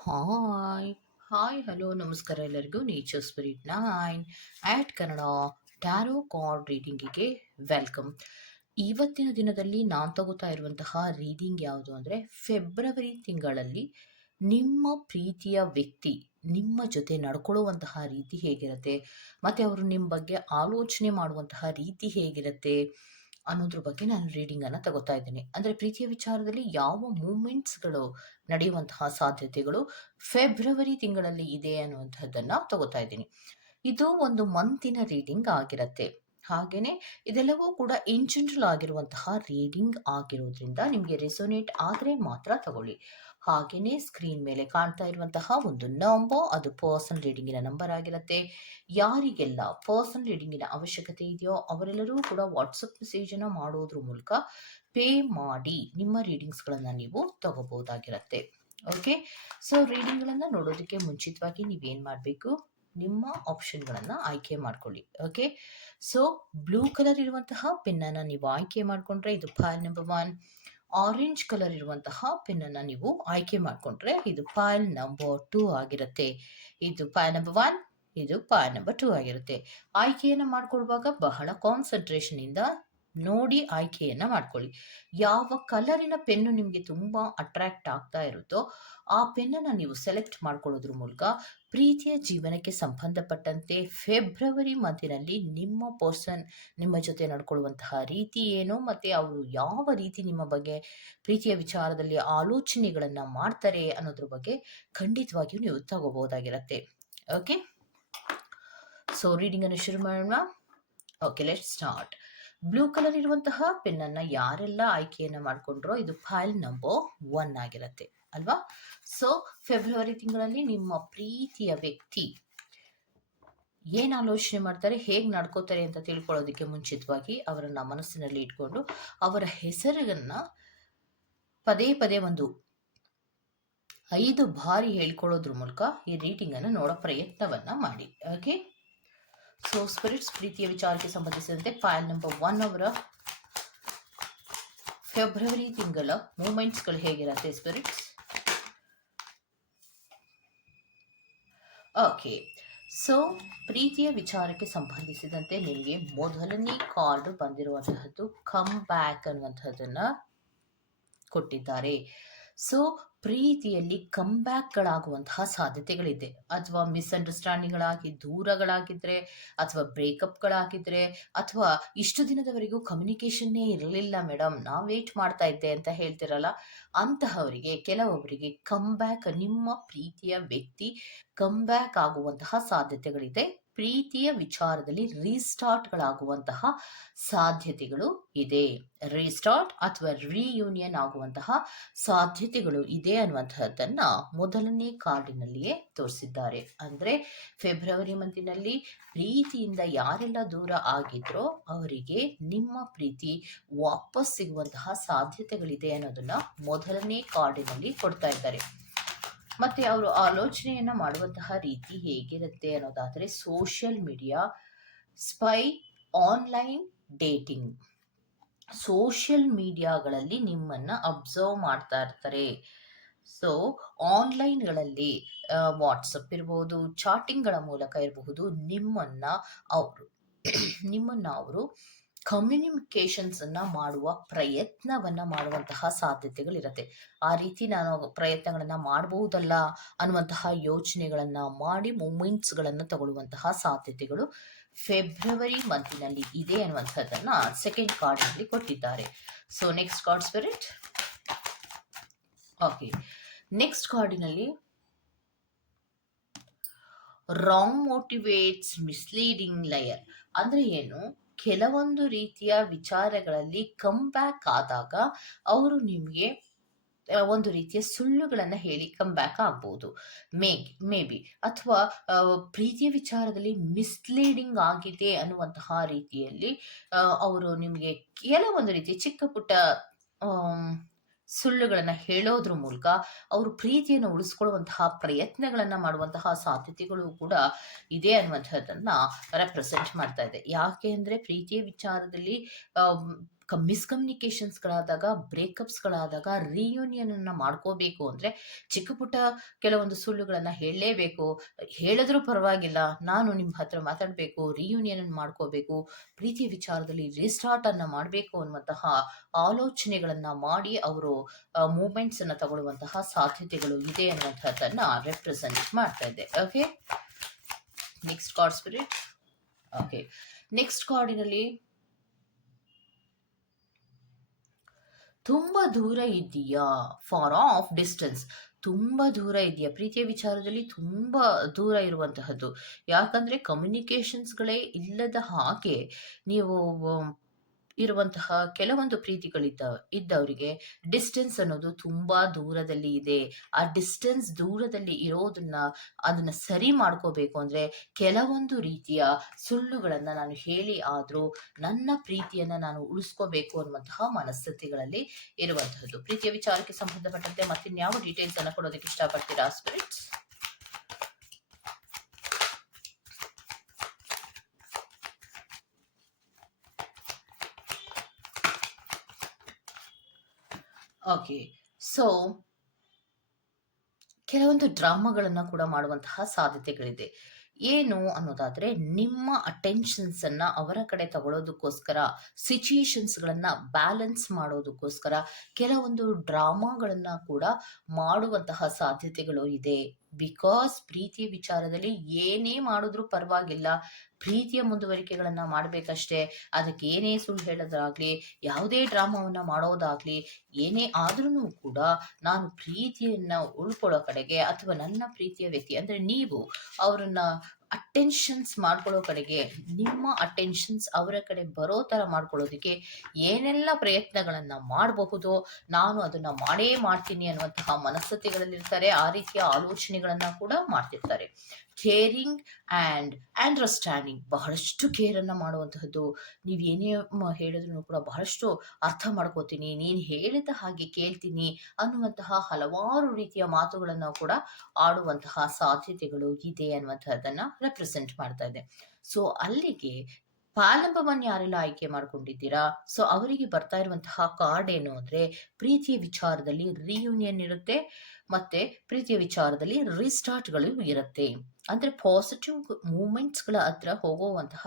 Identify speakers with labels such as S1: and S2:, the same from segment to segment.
S1: Hi hi hello ನಮಸ್ಕಾರ ಎಲ್ಲರಿಗೂ. Nature spirit nine at Kannada tarot card ರೀಡಿಂಗಿಗೆ welcome ಇವತ್ತಿನ ದಿನದಲ್ಲಿ ನಾನು ತಗೋತಾ ಇರುವಂತಹ ರೀಡಿಂಗ್ ಯಾವುದು ಅಂದರೆ ಫೆಬ್ರವರಿ ತಿಂಗಳಲ್ಲಿ ನಿಮ್ಮ ಪ್ರೀತಿಯ ವ್ಯಕ್ತಿ ನಿಮ್ಮ ಜೊತೆ ನಡ್ಕೊಳ್ಳುವಂತಹ ರೀತಿ ಹೇಗಿರುತ್ತೆ, ಮತ್ತು ಅವರು ನಿಮ್ಮ ಬಗ್ಗೆ ಆಲೋಚನೆ ಮಾಡುವಂತಹ ರೀತಿ ಹೇಗಿರುತ್ತೆ ಅನ್ನೋದ್ರ ಬಗ್ಗೆ ನಾನು ರೀಡಿಂಗನ್ನು ತಗೋತಾ ಇದ್ದೀನಿ. ಅಂದರೆ ಪ್ರೀತಿಯ ವಿಚಾರದಲ್ಲಿ ಯಾವ ಮೂಮೆಂಟ್ಸ್ಗಳು ನಡೆಯುವಂತಹ ಸಾಧ್ಯತೆಗಳು ಫೆಬ್ರವರಿ ತಿಂಗಳಲ್ಲಿ ಇದೆ ಅನ್ನುವಂಥದ್ದನ್ನು ತಗೋತಾ ಇದ್ದೀನಿ. ಇದು ಒಂದು ಮಂತಿನ ರೀಡಿಂಗ್ ಆಗಿರುತ್ತೆ. ಹಾಗೆಯೇ ಇದೆಲ್ಲವೂ ಕೂಡ ಇನ್ ಜನರಲ್ ಆಗಿರುವಂತಹ ರೀಡಿಂಗ್ ಆಗಿರೋದ್ರಿಂದ ನಿಮಗೆ ರೆಸೊನೇಟ್ ಆದರೆ ಮಾತ್ರ ತಗೊಳ್ಳಿ. ಹಾಗೆಯೇ ಸ್ಕ್ರೀನ್ ಮೇಲೆ ಕಾಣ್ತಾ ಇರುವಂತಹ ಒಂದು ನಂಬರ್ ಅದು ಪರ್ಸನ್ ರೀಡಿಂಗಿನ ನಂಬರ್ ಆಗಿರುತ್ತೆ. ಯಾರಿಗೆಲ್ಲ ಪರ್ಸನ್ ರೀಡಿಂಗಿನ ಅವಶ್ಯಕತೆ ಇದೆಯೋ ಅವರೆಲ್ಲರೂ ಕೂಡ ವಾಟ್ಸಪ್ ಮೆಸೇಜನ್ನು ಮಾಡೋದ್ರ ಮೂಲಕ ಪೇ ಮಾಡಿ ನಿಮ್ಮ ರೀಡಿಂಗ್ಸ್ಗಳನ್ನು ನೀವು ತಗೋಬಹುದಾಗಿರುತ್ತೆ. ಓಕೆ ಸೊ ರೀಡಿಂಗ್ಗಳನ್ನು ನೋಡೋದಕ್ಕೆ ಮುಂಚಿತವಾಗಿ ನೀವೇನು ಮಾಡಬೇಕು? ನಿಮ್ಮ ಆಪ್ಷನ್ಗಳನ್ನು ಆಯ್ಕೆ ಮಾಡ್ಕೊಳ್ಳಿ. ಓಕೆ ಸೊ ಬ್ಲೂ ಕಲರ್ ಇರುವಂತಹ ಪೆನ್ನನ್ನು ನೀವು ಆಯ್ಕೆ ಮಾಡಿಕೊಂಡ್ರೆ ಇದು file number one orange colour ಇರುವಂತಹ ಪೆನ್ನನ್ನು ನೀವು ಆಯ್ಕೆ ಮಾಡಿಕೊಂಡ್ರೆ ಇದು ಫೈಲ್ ನಂಬರ್ ಟೂ ಆಗಿರುತ್ತೆ. ಇದು ಫೈಲ್ ನಂಬರ್ ಒನ್ ಇದು ಫೈಲ್ ನಂಬರ್ ಟೂ ಆಗಿರುತ್ತೆ. ಆಯ್ಕೆಯನ್ನು ಮಾಡ್ಕೊಳ್ವಾಗ ಬಹಳ ಕಾನ್ಸಂಟ್ರೇಷನ್ ಇಂದ ನೋಡಿ ಆಯ್ಕೆಯನ್ನು ಮಾಡ್ಕೊಳ್ಳಿ. ಯಾವ ಕಲರಿನ ಪೆನ್ನು ನಿಮಗೆ ತುಂಬ ಅಟ್ರಾಕ್ಟ್ ಆಗ್ತಾ ಇರುತ್ತೋ ಆ ಪೆನ್ನನ್ನು ನೀವು ಸೆಲೆಕ್ಟ್ ಮಾಡ್ಕೊಳ್ಳೋದ್ರ ಮೂಲಕ ಪ್ರೀತಿಯ ಜೀವನಕ್ಕೆ ಸಂಬಂಧಪಟ್ಟಂತೆ ಫೆಬ್ರವರಿ ಮಂತಿನಲ್ಲಿ ನಿಮ್ಮ ಪರ್ಸನ್ ನಿಮ್ಮ ಜೊತೆ ನಡ್ಕೊಳ್ಳುವಂತಹ ರೀತಿ ಏನು? ಮತ್ತು ಅವರು ಯಾವ ರೀತಿ ನಿಮ್ಮ ಬಗ್ಗೆ ಪ್ರೀತಿಯ ವಿಚಾರದಲ್ಲಿ ಆಲೋಚನೆಗಳನ್ನು ಮಾಡ್ತಾರೆ ಅನ್ನೋದ್ರ ಬಗ್ಗೆ ಖಂಡಿತವಾಗಿಯೂ ನೀವು ತಗೋಬಹುದಾಗಿರುತ್ತೆ. ಓಕೆ ಸೊ ರೀಡಿಂಗನ್ನು ಶುರು ಮಾಡೋಣ. Okay let start blue colour ಇರುವಂತಹ ಪೆನ್ನನ್ನು ಯಾರೆಲ್ಲ ಆಯ್ಕೆಯನ್ನು ಮಾಡ್ಕೊಂಡ್ರೋ ಇದು ಫೈಲ್ ನಂಬರ್ ಒನ್ ಆಗಿರುತ್ತೆ, ಅಲ್ವಾ? ಸೊ ಫೆಬ್ರವರಿ ತಿಂಗಳಲ್ಲಿ ನಿಮ್ಮ ಪ್ರೀತಿಯ ವ್ಯಕ್ತಿ ಏನು ಆಲೋಚನೆ ಮಾಡ್ತಾರೆ, ಹೇಗೆ ನಡ್ಕೋತಾರೆ ಅಂತ ತಿಳ್ಕೊಳ್ಳೋದಕ್ಕೆ ಮುಂಚಿತವಾಗಿ ಅವರನ್ನ ಮನಸ್ಸಿನಲ್ಲಿ ಇಟ್ಕೊಂಡು ಅವರ ಹೆಸರನ್ನ ಪದೇ ಪದೇ ಒಂದು ಐದು ಬಾರಿ ಹೇಳ್ಕೊಳ್ಳೋದ್ರ ಮೂಲಕ ಈ ರೀಡಿಂಗ್ ಅನ್ನು ನೋಡೋ ಪ್ರಯತ್ನವನ್ನ ಮಾಡಿ ಓಕೆ ಸೊ ಸ್ಪಿರಿಟ್ಸ್ ಪ್ರೀತಿಯ ವಿಚಾರಕ್ಕೆ ಸಂಬಂಧಿಸಿದಂತೆ ಫೈಲ್ ನಂಬರ್ ಒನ್ ಅವರ ಫೆಬ್ರವರಿ ತಿಂಗಳ ಮೂಮೆಂಟ್ಸ್ಗಳು ಹೇಗಿರುತ್ತೆ ಸ್ಪಿರಿಟ್ಸ್ ಓಕೆ ಸೊ ಪ್ರೀತಿಯ ವಿಚಾರಕ್ಕೆ ಸಂಬಂಧಿಸಿದಂತೆ ನಿಮಗೆ ಮೊದಲನೇ ಕಾರ್ಡ್ ಬಂದಿರುವಂತಹದ್ದು ಕಮ್ ಬ್ಯಾಕ್ ಅನ್ನುವಂಥದ್ದನ್ನು ಕೊಟ್ಟಿದ್ದಾರೆ. ಸೊ ಪ್ರೀತಿಯಲ್ಲಿ ಕಂಬ್ಯಾಕ್ಗಳಾಗುವಂತಹ ಸಾಧ್ಯತೆಗಳಿದೆ. ಅಥವಾ ಮಿಸ್ಅಂಡರ್ಸ್ಟ್ಯಾಂಡಿಂಗ್ಗಳಾಗಿ ದೂರಗಳಾಗಿದ್ರೆ, ಅಥವಾ ಬ್ರೇಕಪ್ಗಳಾಗಿದ್ರೆ ಅಥವಾ ಇಷ್ಟು ದಿನದವರೆಗೂ ಕಮ್ಯುನಿಕೇಷನ್ನೇ ಇರಲಿಲ್ಲ ಮೇಡಮ್ ನಾವು ವೇಟ್ ಮಾಡ್ತಾ ಇದ್ದೆ ಅಂತ ಹೇಳ್ತಿರಲ್ಲ, ಅಂತಹವರಿಗೆ, ಕೆಲವೊಬ್ಬರಿಗೆ ಕಂಬ್ಯಾಕ್ ನಿಮ್ಮ ಪ್ರೀತಿಯ ವ್ಯಕ್ತಿ ಕಂಬ್ಯಾಕ್ ಆಗುವಂತಹ ಸಾಧ್ಯತೆಗಳಿದೆ. ಪ್ರೀತಿಯ ವಿಚಾರದಲ್ಲಿ ರೀಸ್ಟಾರ್ಟ್ಗಳಾಗುವಂತಹ ಸಾಧ್ಯತೆಗಳು ಇದೆ. ರೀಸ್ಟಾರ್ಟ್ ಅಥವಾ ರೀಯೂನಿಯನ್ ಆಗುವಂತಹ ಸಾಧ್ಯತೆಗಳು ಇದೆ ಅನ್ನುವಂತಹದ್ದನ್ನ ಮೊದಲನೇ ಕಾರ್ಡಿನಲ್ಲಿಯೇ ತೋರಿಸಿದ್ದಾರೆ. ಅಂದ್ರೆ ಫೆಬ್ರವರಿ ಮಂತಿನಲ್ಲಿ ಪ್ರೀತಿಯಿಂದ ಯಾರೆಲ್ಲ ದೂರ ಆಗಿದ್ರೋ ಅವರಿಗೆ ನಿಮ್ಮ ಪ್ರೀತಿ ವಾಪಸ್ ಸಿಗುವಂತಹ ಸಾಧ್ಯತೆಗಳಿದೆ ಅನ್ನೋದನ್ನ ಮೊದಲನೇ ಕಾರ್ಡಿನಲ್ಲಿ ಕೊಡ್ತಾ ಇದ್ದಾರೆ. ಮತ್ತೆ ಅವರು ಆಲೋಚನೆಯನ್ನ ಮಾಡುವಂತಹ ರೀತಿ ಹೇಗಿರುತ್ತೆ ಅನ್ನೋದಾದರೆ social media spy online dating social ಮೀಡಿಯಾಗಳಲ್ಲಿ ನಿಮ್ಮನ್ನು ಅಬ್ಸರ್ವ್ ಮಾಡ್ತಾ ಇರ್ತಾರೆ. ಸೊ ಆನ್ಲೈನ್ಗಳಲ್ಲಿ ವಾಟ್ಸಪ್ ಇರ್ಬೋದು ಚಾಟಿಂಗ್ಗಳ ಮೂಲಕ ಇರಬಹುದು, ನಿಮ್ಮನ್ನು ಅವರು ನಿಮ್ಮನ್ನು ಅವರು ಕಮ್ಯುನಿಕೇಷನ್ಸನ್ನು ಮಾಡುವ ಪ್ರಯತ್ನವನ್ನು ಮಾಡುವಂತಹ ಸಾಧ್ಯತೆಗಳಿರುತ್ತೆ. ಆ ರೀತಿ ನಾನು ಪ್ರಯತ್ನಗಳನ್ನು ಮಾಡಬಹುದಲ್ಲ ಅನ್ನುವಂತಹ ಯೋಚನೆಗಳನ್ನು ಮಾಡಿ ಮೂಮೆಂಟ್ಸ್ಗಳನ್ನು ತಗೊಳ್ಳುವಂತಹ ಸಾಧ್ಯತೆಗಳು ಫೆಬ್ರವರಿ ಮಂತಿನಲ್ಲಿ ಇದೆ ಅನ್ನುವಂಥದ್ದನ್ನು ಸೆಕೆಂಡ್ ಕಾರ್ಡ್ನಲ್ಲಿ ಕೊಟ್ಟಿದ್ದಾರೆ. So next card spirit okay next ಕಾರ್ಡಿನಲ್ಲಿ ರಾಂಗ್ ಮೋಟಿವೇಟ್ಸ್ ಮಿಸ್ಲೀಡಿಂಗ್ ಲಯರ್ ಅಂದರೆ ಏನು? ಕೆಲವೊಂದು ರೀತಿಯ ವಿಚಾರಗಳಲ್ಲಿ ಕಮ್ ಬ್ಯಾಕ್ ಆದಾಗ ಅವರು ನಿಮಗೆ ಒಂದು ರೀತಿಯ ಸುಳ್ಳುಗಳನ್ನು ಹೇಳಿ ಕಮ್ ಬ್ಯಾಕ್ ಆಗ್ಬೋದು. ಮೇ ಮೇ ಬಿ ಅಥವಾ ಪ್ರೀತಿಯ ವಿಚಾರದಲ್ಲಿ ಮಿಸ್ಲೀಡಿಂಗ್ ಆಗಿದೆ ಅನ್ನುವಂತಹ ರೀತಿಯಲ್ಲಿ ಅವರು ನಿಮಗೆ ಕೆಲವೊಂದು ರೀತಿಯ ಚಿಕ್ಕ ಪುಟ್ಟ ಸುಳ್ಳುಗಳನ್ನು ಹೇಳೋದ್ರ ಮೂಲಕ ಅವ್ರ ಪ್ರೀತಿಯನ್ನು ಉಳಿಸ್ಕೊಳ್ಳುವಂತಹ ಪ್ರಯತ್ನಗಳನ್ನು ಮಾಡುವಂತಹ ಸಾಧ್ಯತೆಗಳು ಕೂಡ ಇದೆ ಅನ್ನುವಂಥದ್ದನ್ನು ರೆಪ್ರೆಸೆಂಟ್ ಮಾಡ್ತಾ ಇದೆ. ಯಾಕೆ ಅಂದರೆ ಪ್ರೀತಿಯ ವಿಚಾರದಲ್ಲಿ ಮಿಸ್ಕಮ್ಯುನಿಕೇಷನ್ಸ್ಗಳಾದಾಗ ಬ್ರೇಕಪ್ಸ್ಗಳಾದಾಗ ರಿಯೂನಿಯನನ್ನು ಮಾಡ್ಕೋಬೇಕು ಅಂದರೆ ಚಿಕ್ಕ ಪುಟ್ಟ ಕೆಲವೊಂದು ಸುಳ್ಳುಗಳನ್ನು ಹೇಳಲೇಬೇಕು. ಹೇಳಿದ್ರೂ ಪರವಾಗಿಲ್ಲ, ನಾನು ನಿಮ್ಮ ಹತ್ರ ಮಾತಾಡಬೇಕು ರಿಯೂನಿಯನ್ ಮಾಡ್ಕೋಬೇಕು ಪ್ರೀತಿ ವಿಚಾರದಲ್ಲಿ ರೀಸ್ಟಾರ್ಟನ್ನು ಮಾಡಬೇಕು ಅನ್ನುವಂತಹ ಆಲೋಚನೆಗಳನ್ನು ಮಾಡಿ ಅವರು ಮೂಮೆಂಟ್ಸನ್ನು ತಗೊಳ್ಳುವಂತಹ ಸಾಧ್ಯತೆಗಳು ಇದೆ ಅನ್ನುವಂಥದ್ದನ್ನು ರೆಪ್ರೆಸೆಂಟ್ ಮಾಡ್ತಾ ಇದೆ okay next card spirit okay next ಕಾರ್ಡಿನಲ್ಲಿ ತುಂಬ ದೂರ ಇದೆಯಾ ಫಾರ್ ಆಫ್ ಡಿಸ್ಟೆನ್ಸ್ ತುಂಬ ದೂರ ಇದೆಯಾ ಪ್ರೀತಿಯ ವಿಚಾರದಲ್ಲಿ ತುಂಬ ದೂರ ಇರುವಂತಹದ್ದು. ಯಾಕಂದರೆ ಕಮ್ಯುನಿಕೇಷನ್ಸ್ಗಳೇ ಇಲ್ಲದ ಹಾಗೆ ನೀವು ಇರುವಂತಹ ಕೆಲವೊಂದು ಪ್ರೀತಿಗಳಿದ್ದ, ಇದ್ದವರಿಗೆ ಡಿಸ್ಟೆನ್ಸ್ ಅನ್ನೋದು ತುಂಬಾ ದೂರದಲ್ಲಿ ಇದೆ. ಆ ಡಿಸ್ಟೆನ್ಸ್ ದೂರದಲ್ಲಿ ಇರೋದನ್ನ ಅದನ್ನ ಸರಿ ಮಾಡ್ಕೋಬೇಕು ಅಂದ್ರೆ ಕೆಲವೊಂದು ರೀತಿಯ ಸುಳ್ಳುಗಳನ್ನು ನಾನು ಹೇಳಿ ಆದ್ರೂ ನನ್ನ ಪ್ರೀತಿಯನ್ನ ನಾನು ಉಳಿಸ್ಕೋಬೇಕು ಅನ್ನುವಂತಹ ಮನಸ್ಥಿತಿಗಳಲ್ಲಿ ಇರುವಂತಹದ್ದು. ಪ್ರೀತಿಯ ವಿಚಾರಕ್ಕೆ ಸಂಬಂಧಪಟ್ಟಂತೆ ಮತ್ತಿನ್ಯಾವ ಡೀಟೇಲ್ಸ್ ಅನ್ನ ಕೊಡೋದಕ್ಕೆ ಇಷ್ಟಪಡ್ತೀರಾ ಸ್ಪಿರಿಟ್ಸ್ ಓಕೆ ಸೊ ಕೆಲವೊಂದು ಡ್ರಾಮಾಗಳನ್ನು ಕೂಡ ಮಾಡುವಂತಹ ಸಾಧ್ಯತೆಗಳಿದೆ. ಏನು ಅನ್ನೋದಾದರೆ, ನಿಮ್ಮ ಅಟೆನ್ಷನ್ಸನ್ನು ಅವರ ಕಡೆ ತಗೊಳ್ಳೋದಕ್ಕೋಸ್ಕರ ಸಿಚುಯೇಷನ್ಸ್ಗಳನ್ನು ಬ್ಯಾಲೆನ್ಸ್ ಮಾಡೋದಕ್ಕೋಸ್ಕರ ಕೆಲವೊಂದು ಡ್ರಾಮಾಗಳನ್ನು ಕೂಡ ಮಾಡುವಂತಹ ಸಾಧ್ಯತೆಗಳು ಇದೆ. ಬಿಕಾಸ್ ಪ್ರೀತಿಯ ವಿಚಾರದಲ್ಲಿ ಏನೇ ಮಾಡಿದ್ರೂ ಪರವಾಗಿಲ್ಲ. ಪ್ರೀತಿಯ ಮುಂದುವರಿಕೆಗಳನ್ನ ಮಾಡಬೇಕಷ್ಟೇ. ಅದಕ್ಕೆ ಏನೇ ಸುಳ್ಳು ಹೇಳೋದಾಗ್ಲಿ, ಯಾವುದೇ ಡ್ರಾಮಾವನ್ನ ಮಾಡೋದಾಗ್ಲಿ, ಏನೇ ಆದ್ರೂ ಕೂಡ ನಾನು ಪ್ರೀತಿಯನ್ನ ಉಳ್ಕೊಳ್ಳೋ ಕಡೆಗೆ ಅಥವಾ ನನ್ನ ಪ್ರೀತಿಯ ವ್ಯಕ್ತಿ, ಅಂದ್ರೆ ನೀವು ಅವರನ್ನ ಅಟೆನ್ಷನ್ಸ್ ಮಾಡ್ಕೊಳ್ಳೋ ಕಡೆಗೆ, ನಿಮ್ಮ ಅಟೆನ್ಷನ್ಸ್ ಅವರ ಕಡೆ ಬರೋ ಥರ ಮಾಡ್ಕೊಳ್ಳೋದಕ್ಕೆ ಏನೆಲ್ಲ ಪ್ರಯತ್ನಗಳನ್ನು ಮಾಡಬಹುದು ನಾನು ಅದನ್ನ ಮಾಡೇ ಮಾಡ್ತೀನಿ ಅನ್ನುವಂತಹ ಮನಸ್ಥಿತಿಗಳಲ್ಲಿರ್ತಾರೆ, ಆ ರೀತಿಯ ಆಲೋಚನೆಗಳನ್ನ ಕೂಡ ಮಾಡ್ತಿರ್ತಾರೆ. ಕೇರಿಂಗ್ ಆ್ಯಂಡ್ ಅಂಡರ್ಸ್ಟ್ಯಾಂಡಿಂಗ್ ಬಹಳಷ್ಟು ಕೇರನ್ನು ಮಾಡುವಂತಹದ್ದು. ನೀವು ಏನೇ ಹೇಳಿದ್ರು ಕೂಡ ಬಹಳಷ್ಟು ಅರ್ಥ ಮಾಡ್ಕೋತೀನಿ, ನೀನು ಹೇಳಿದ ಹಾಗೆ ಕೇಳ್ತೀನಿ ಅನ್ನುವಂತಹ ಹಲವಾರು ರೀತಿಯ ಮಾತುಗಳನ್ನು ಕೂಡ ಆಡುವಂತಹ ಸಾಧ್ಯತೆಗಳು ಇದೆ ಅನ್ನುವಂಥದ್ದನ್ನು ರೆಪ್ರೆಸೆಂಟ್ ಮಾಡ್ತಾ ಇದೆ. ಸೊ ಅಲ್ಲಿಗೆ ಪಾಲಂಬವನ್ನು ಯಾರೆಲ್ಲ ಆಯ್ಕೆ ಮಾಡ್ಕೊಂಡಿದ್ದೀರಾ? ಸೊ ಅವರಿಗೆ ಬರ್ತಾ ಇರುವಂತಹ ಕಾರ್ಡ್ ಏನು ಅಂದ್ರೆ ಪ್ರೀತಿಯ ವಿಚಾರದಲ್ಲಿ ರಿಯೂನಿಯನ್ ಇರುತ್ತೆ, ಮತ್ತೆ ಪ್ರೀತಿಯ ವಿಚಾರದಲ್ಲಿ ರೀಸ್ಟಾರ್ಟ್ಗಳು ಇರುತ್ತೆ. ಅಂದ್ರೆ ಪಾಸಿಟಿವ್ ಮೂಮೆಂಟ್ಸ್ಗಳ ಹತ್ರ ಹೋಗುವಂತಹ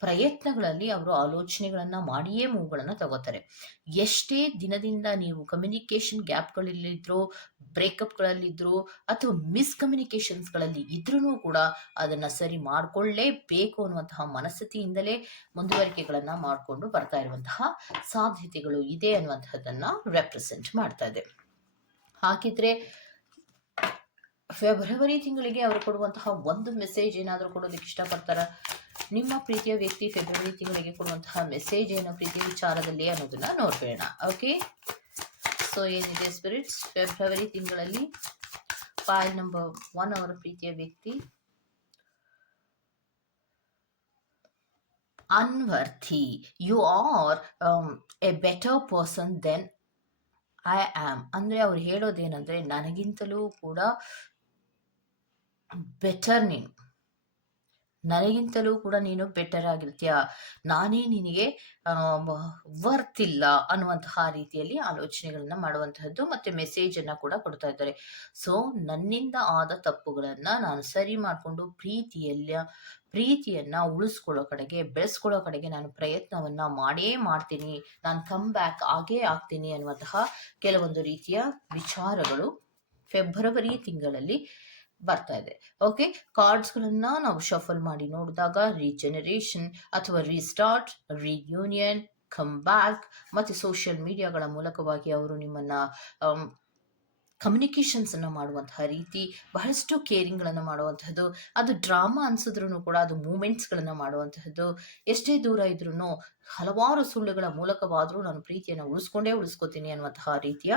S1: ಪ್ರಯತ್ನಗಳಲ್ಲಿ ಅವರು ಆಲೋಚನೆಗಳನ್ನು ಮಾಡಿಯೇ ಮೂವ್ಗಳನ್ನು ತಗೋತಾರೆ. ಎಷ್ಟೇ ದಿನದಿಂದ ನೀವು ಕಮ್ಯುನಿಕೇಶನ್ ಗ್ಯಾಪ್ಗಳಲ್ಲಿದ್ರು ಬ್ರೇಕಪ್ಗಳಲ್ಲಿದ್ದರೂ ಅಥವಾ ಮಿಸ್ಕಮ್ಯುನಿಕೇಶನ್ಸ್ಗಳಲ್ಲಿ ಇದ್ರೂ ಕೂಡ ಅದನ್ನು ಸರಿ ಮಾಡಿಕೊಳ್ಳೇಬೇಕು ಅನ್ನುವಂತಹ ಮನಸ್ಥಿತಿಯಿಂದಲೇ ಮುಂದುವರಿಕೆಗಳನ್ನು ಮಾಡಿಕೊಂಡು ಬರ್ತಾ ಇರುವಂತಹ ಸಾಧ್ಯತೆಗಳು ಇದೆ ಅನ್ನುವಂಥದ್ದನ್ನು ರೆಪ್ರೆಸೆಂಟ್ ಮಾಡ್ತಾ ಇದೆ. ಹಾಗಿದ್ರೆ ಫೆಬ್ರವರಿ ತಿಂಗಳಿಗೆ ಅವರು ಕೊಡುವಂತಹ ಒಂದು ಮೆಸೇಜ್ ಏನಾದರೂ ಕೊಡೋದಕ್ಕೆ ಇಷ್ಟಪಡ್ತಾರೆ? ನಿಮ್ಮ ಪ್ರೀತಿಯ ವ್ಯಕ್ತಿ ಫೆಬ್ರವರಿ ತಿಂಗಳಿಗೆ ಕೊಡುವಂತಹ ಮೆಸೇಜ್ ಏನೋ? ಪ್ರೀತಿಯ ವಿಚಾರದಲ್ಲಿ ಅನ್ನೋದನ್ನ ನೋಡ್ಬೇಡ ಓಕೆ ಸೊ ಏನಿದೆ ಸ್ಪಿರಿಟ್ಸ್ ಫೆಬ್ರವರಿ ತಿಂಗಳಲ್ಲಿ ಫೈಲ್ ನಂಬರ್ ಒನ್ ಅವರ ಪ್ರೀತಿಯ ವ್ಯಕ್ತಿ ಅನ್ವರ್ಥಿ. You are a better person than I am ಅಂದರೆ ಅವ್ರು ಹೇಳೋದೇನೆಂದರೆ, ನನಗಿಂತಲೂ ಕೂಡ ಬೆಟರ್ ನೀನು. ನನಗಿಂತಲೂ ಕೂಡ ನೀನು ಬೆಟರ್ ಆಗಿರ್ತೀಯ? ನಾನೇ ನಿನಗೆ ವರ್ತ್ ಇಲ್ಲ ಅನ್ನುವಂತಹ ರೀತಿಯಲ್ಲಿ ಆಲೋಚನೆಗಳನ್ನ ಮಾಡುವಂತಹದ್ದು ಮತ್ತೆ ಮೆಸೇಜ್ ಅನ್ನ ಕೂಡ ಕೊಡ್ತಾ ಇದ್ದಾರೆ. ಸೊ ನನ್ನಿಂದ ಆದ ತಪ್ಪುಗಳನ್ನ ನಾನು ಸರಿ ಮಾಡಿಕೊಂಡು ಪ್ರೀತಿಯಲ್ಲ ಪ್ರೀತಿಯನ್ನ ಉಳಿಸ್ಕೊಳ್ಳೋ ಕಡೆಗೆ, ಬೆಳೆಸ್ಕೊಳ್ಳೋ ಕಡೆಗೆ ನಾನು ಪ್ರಯತ್ನವನ್ನ ಮಾಡೇ ಮಾಡ್ತೀನಿ. ನಾನು ಕಮ್ ಬ್ಯಾಕ್ ಆಗೇ ಆಗ್ತೀನಿ ಅನ್ನುವಂತಹ ಕೆಲವೊಂದು ರೀತಿಯ ವಿಚಾರಗಳು. ಫೆಬ್ರವರಿ ತಿಂಗಳಲ್ಲಿ ಬರ್ತಾ ಇದೆ. ಓಕೆ ಕಾರ್ಡ್ಸ್ಗಳನ್ನ ನಾವು ಶಫಲ್ ಮಾಡಿ ನೋಡಿದಾಗ ರೀಜನರೇಷನ್ ಅಥವಾ ರೀಸ್ಟಾರ್ಟ್ ರೀಯೂನಿಯನ್ ಕಮ್ ಬ್ಯಾಕ್ ಮತ್ತು ಸೋಷಿಯಲ್ ಮೀಡಿಯಾಗಳ ಮೂಲಕವಾಗಿ ಅವರು ನಿಮ್ಮನ್ನ ಕಮ್ಯುನಿಕೇಷನ್ಸ್ ಅನ್ನು ಮಾಡುವಂತಹ ರೀತಿ, ಬಹಳಷ್ಟು ಕೇರಿಂಗ್ಗಳನ್ನು ಮಾಡುವಂತಹದ್ದು, ಅದು ಡ್ರಾಮಾ ಅನಿಸಿದ್ರು ಕೂಡ ಅದು ಮೂಮೆಂಟ್ಸ್ಗಳನ್ನು ಮಾಡುವಂತಹದ್ದು, ಎಷ್ಟೇ ದೂರ ಇದ್ರೂ ಹಲವಾರು ಸುಳ್ಳುಗಳ ಮೂಲಕವಾದರೂ ನಾನು ಪ್ರೀತಿಯನ್ನು ಉಳಿಸ್ಕೊಂಡೇ ಉಳಿಸ್ಕೋತೀನಿ ಅನ್ನುವಂತಹ ರೀತಿಯ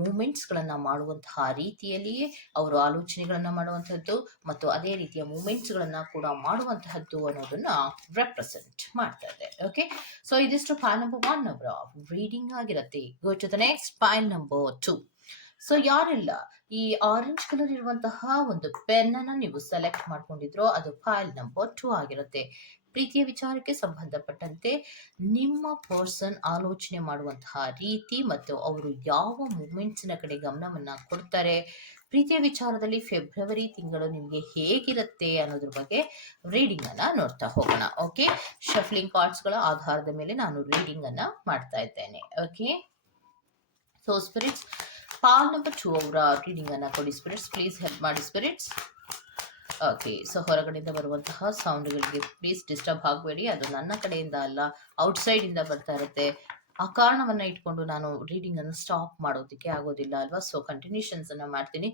S1: ಮೂಮೆಂಟ್ಸ್ಗಳನ್ನು ಮಾಡುವಂತಹ ರೀತಿಯಲ್ಲಿಯೇ ಅವರು ಆಲೋಚನೆಗಳನ್ನು ಮಾಡುವಂಥದ್ದು ಮತ್ತು ಅದೇ ರೀತಿಯ ಮೂಮೆಂಟ್ಸ್ಗಳನ್ನು ಕೂಡ ಮಾಡುವಂತಹದ್ದು ಅನ್ನೋದನ್ನು ರೆಪ್ರೆಸೆಂಟ್ ಮಾಡ್ತಾ ಇದೆ. ಓಕೆ ಸೊ ಇದಿಷ್ಟು ಫೈಲ್ ನಂಬರ್ ಒನ್ ಅವರ ರೀಡಿಂಗ್ ಆಗಿರುತ್ತೆ. Go to the next file number two so ಯಾರೆಲ್ಲ. ಈ ಆರೆಂಜ್ ಕಲರ್ ಇರುವಂತಹ ಒಂದು ಪೆನ್ ಅನ್ನ ನೀವು ಸೆಲೆಕ್ಟ್ ಮಾಡ್ಕೊಂಡಿದ್ರೋ ಅದು ಫೈಲ್ ನಂಬರ್ ಟೂ ಆಗಿರುತ್ತೆ. ಪ್ರೀತಿಯ ವಿಚಾರಕ್ಕೆ ಸಂಬಂಧಪಟ್ಟಂತೆ ನಿಮ್ಮ ಪರ್ಸನ್ ಆಲೋಚನೆ ಮಾಡುವಂತಹ ರೀತಿ ಮತ್ತು ಅವರು ಯಾವ ಮೂಮೆಂಟ್ಸ್ನ ಕಡೆ ಗಮನವನ್ನ ಕೊಡ್ತಾರೆ. ಪ್ರೀತಿಯ ವಿಚಾರದಲ್ಲಿ ಫೆಬ್ರವರಿ ತಿಂಗಳು ನಿಮಗೆ ಹೇಗಿರುತ್ತೆ ಅನ್ನೋದ್ರ ಬಗ್ಗೆ ರೀಡಿಂಗ್ ಅನ್ನ ನೋಡ್ತಾ ಹೋಗೋಣ ಓಕೆ ಶಫ್ಲಿಂಗ್ ಕಾರ್ಡ್ಸ್ಗಳ ಆಧಾರದ ಮೇಲೆ ನಾನು ರೀಡಿಂಗ್ ಅನ್ನ ಮಾಡ್ತಾ ಇದ್ದೇನೆ okay so spirits pile number two ಅವರ ರೀಡಿಂಗ್ ಅನ್ನ ಕೊಡಿ ಸ್ಪಿರಿಟ್ಸ್ ಪ್ಲೀಸ್ ಹೆಲ್ಪ್ ಮಾಡಿ ಸ್ಪಿರಿಟ್ಸ್ ಓಕೆ ಸೊ ಹೊರಗಡೆಯಿಂದ ಬರುವಂತಹ ಸೌಂಡ್ಗಳಿಗೆ ಪ್ಲೀಸ್ ಡಿಸ್ಟರ್ಬ್ ಆಗಬೇಡಿ. ಅದು ನನ್ನ ಕಡೆಯಿಂದ ಅಲ್ಲ ಔಟ್ಸೈಡ್ ಇಂದ ಬರ್ತಾ ಇರುತ್ತೆ. ಆ ಕಾರಣವನ್ನ ಇಟ್ಕೊಂಡು ನಾನು ರೀಡಿಂಗ್ ಅನ್ನು ಸ್ಟಾಪ್ ಮಾಡೋದಕ್ಕೆ ಆಗೋದಿಲ್ಲ ಅಲ್ವಾ? ಸೊ ಕಂಟಿನ್ಯೂಷನ್ಸ್ ಅನ್ನ ಮಾಡ್ತೀನಿ.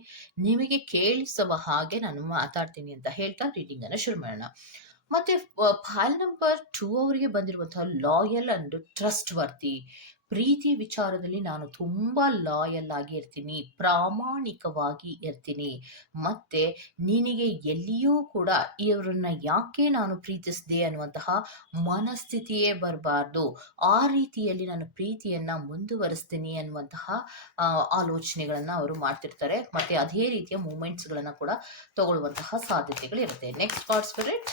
S1: ನಿಮಗೆ ಕೇಳಿಸುವ ಹಾಗೆ ನಾನು ಮಾತಾಡ್ತೀನಿ ಅಂತ ಹೇಳ್ತಾ ರೀಡಿಂಗ್ ಅನ್ನ ಶುರು ಮಾಡೋಣ. ಮತ್ತೆ ಫೈಲ್ ನಂಬರ್ ಟೂ ಅವರಿಗೆ ಬಂದಿರುವಂತಹ ಲಾಯಲ್ ಅಂಡ್ ಟ್ರಸ್ಟ್ ವರ್ತಿ ಪ್ರೀತಿ ವಿಚಾರದಲ್ಲಿ ನಾನು ತುಂಬಾ ಲಾಯಲ್ ಆಗಿ ಇರ್ತೀನಿ, ಪ್ರಾಮಾಣಿಕವಾಗಿ ಇರ್ತೀನಿ. ಮತ್ತೆ ನಿನಗೆ ಎಲ್ಲಿಯೂ ಕೂಡ ಇವರನ್ನ ಯಾಕೆ ನಾನು ಪ್ರೀತಿಸಿದೆ ಅನ್ನುವಂತಹ ಮನಸ್ಥಿತಿಯೇ ಬರಬಾರ್ದು. ಆ ರೀತಿಯಲ್ಲಿ ನಾನು ಪ್ರೀತಿಯನ್ನ ಮುಂದುವರಿಸ್ತೀನಿ ಅನ್ನುವಂತಹ ಆಲೋಚನೆಗಳನ್ನು ಅವರು ಮಾಡ್ತಿರ್ತಾರೆ. ಮತ್ತೆ ಅದೇ ರೀತಿಯ ಮೂಮೆಂಟ್ಸ್ ಗಳನ್ನ ಕೂಡ ತಗೊಳ್ಳುವಂತಹ ಸಾಧ್ಯತೆಗಳು ಇರುತ್ತೆ next card spirit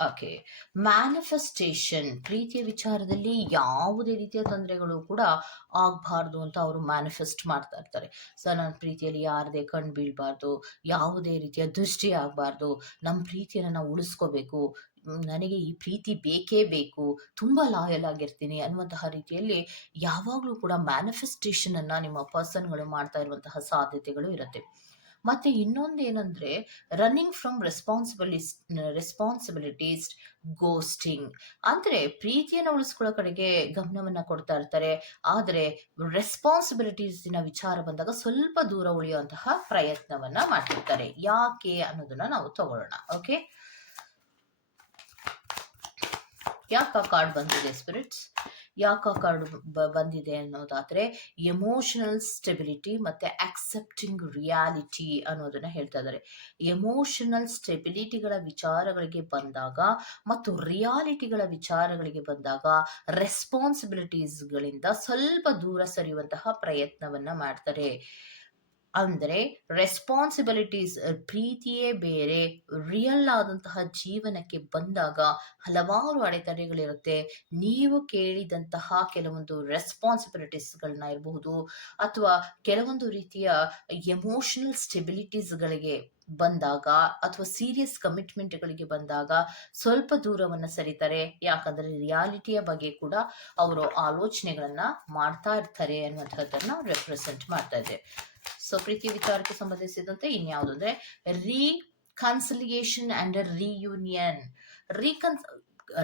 S1: okay manifestation ಪ್ರೀತಿಯ ವಿಚಾರದಲ್ಲಿ ಯಾವುದೇ ರೀತಿಯ ತೊಂದರೆಗಳು ಕೂಡ ಆಗಬಾರ್ದು ಅಂತ ಅವರು ಮ್ಯಾನಿಫೆಸ್ಟ್ ಮಾಡ್ತಾ ಇರ್ತಾರೆ. ಸೊ ನನ್ನ ಪ್ರೀತಿಯಲ್ಲಿ ಯಾರದೇ ಕಣ್ಣು ಬೀಳಬಾರ್ದು, ಯಾವುದೇ ರೀತಿಯ ದೃಷ್ಟಿ ಆಗಬಾರ್ದು ನಮ್ಮ ಪ್ರೀತಿಯನ್ನು ನಾವು ಉಳಿಸ್ಕೋಬೇಕು, ನನಗೆ ಈ ಪ್ರೀತಿ ಬೇಕೇ ಬೇಕು, ತುಂಬ ಲಾಯಲ್ ಆಗಿರ್ತೀನಿ ಅನ್ನುವಂತಹ ರೀತಿಯಲ್ಲಿ ಯಾವಾಗಲೂ ಕೂಡ ಮ್ಯಾನಿಫೆಸ್ಟೇಷನ್ ಅನ್ನ ನಿಮ್ಮ ಪರ್ಸನ್ಗಳು ಮಾಡ್ತಾ ಇರುವಂತಹ ಸಾಧ್ಯತೆಗಳು ಇರುತ್ತೆ. ಮತ್ತೆ ಇನ್ನೊಂದು ಏನಂದ್ರೆ running from responsibilities responsibilities ghosting ಅಂದ್ರೆ ಪ್ರೀತಿಯನ್ನು ಉಳಿಸ್ಕೊಳ್ಳೋ ಕಡೆಗೆ ಗಮನವನ್ನ ಕೊಡ್ತಾ ಇರ್ತಾರೆ. ಆದರೆ ರೆಸ್ಪಾನ್ಸಿಬಿಲಿಟೀಸಿನ ವಿಚಾರ ಬಂದಾಗ ಸ್ವಲ್ಪ ದೂರ ಉಳಿಯುವಂತಹ ಪ್ರಯತ್ನವನ್ನ ಮಾಡ್ತಿರ್ತಾರೆ. ಯಾಕೆ ಅನ್ನೋದನ್ನ ನಾವು ತಗೊಳ್ಳೋಣ. ಓಕೆ ಯಾಕ ಕಾರ್ಡ್ ಬಂದಿದೆ ಸ್ಪಿರಿಟ್ಸ್ ಯಾಕ ಕಾರ್ಡ್ ಬಂದಿದೆ ಅನ್ನೋದಾದ್ರೆ ಎಮೋಷನಲ್ ಸ್ಟೆಬಿಲಿಟಿ ಮತ್ತೆ ಅಕ್ಸೆಪ್ಟಿಂಗ್ ರಿಯಾಲಿಟಿ ಅನ್ನೋದನ್ನ ಹೇಳ್ತಾ ಇದ್ದಾರೆ ಎಮೋಷನಲ್ ಸ್ಟೆಬಿಲಿಟಿಗಳ ವಿಚಾರಗಳಿಗೆ ಬಂದಾಗ ಮತ್ತು ರಿಯಾಲಿಟಿಗಳ ವಿಚಾರಗಳಿಗೆ ಬಂದಾಗ ರೆಸ್ಪಾನ್ಸಿಬಿಲಿಟೀಸ್ಗಳಿಂದ ಸ್ವಲ್ಪ ದೂರ ಸರಿಯುವಂತಹ ಪ್ರಯತ್ನವನ್ನ ಮಾಡ್ತಾರೆ. ಅಂದರೆ ರೆಸ್ಪಾನ್ಸಿಬಿಲಿಟೀಸ್ ಪ್ರೀತಿಯೇ ಬೇರೆ ರಿಯಲ್ ಆದಂತಹ ಜೀವನಕ್ಕೆ ಬಂದಾಗ ಹಲವಾರು ಅಡೆತಡೆಗಳಿರುತ್ತೆ. ನೀವು ಕೇಳಿದಂತಹ ಕೆಲವೊಂದು ರೆಸ್ಪಾನ್ಸಿಬಿಲಿಟೀಸ್ಗಳನ್ನ ಇರಬಹುದು ಅಥವಾ ಕೆಲವೊಂದು ರೀತಿಯ ಎಮೋಷನಲ್ ಸ್ಟೆಬಿಲಿಟೀಸ್ಗಳಿಗೆ ಬಂದಾಗ ಅಥವಾ ಸೀರಿಯಸ್ ಕಮಿಟ್ಮೆಂಟ್ಗಳಿಗೆ ಬಂದಾಗ ಸ್ವಲ್ಪ ದೂರವನ್ನ ಸರಿತಾರೆ. ಯಾಕಂದ್ರೆ ರಿಯಾಲಿಟಿಯ ಬಗ್ಗೆ ಕೂಡ ಅವರು ಆಲೋಚನೆಗಳನ್ನ ಮಾಡ್ತಾ ಇರ್ತಾರೆ ಅನ್ನುವಂಥದ್ದನ್ನ ರೆಪ್ರೆಸೆಂಟ್ ಮಾಡ್ತಾ ಇದೆ ಸೊ ಪ್ರೀತಿ ವಿಚಾರಕ್ಕೆ ಸಂಬಂಧಿಸಿದಂತೆ ಇನ್ಯಾವುದು ಅಂದ್ರೆ ರೀಕನ್ಸಿಲಿಯೇಷನ್ ಅಂಡ್ ರೀಯೂನಿಯನ್ ರೀಕನ್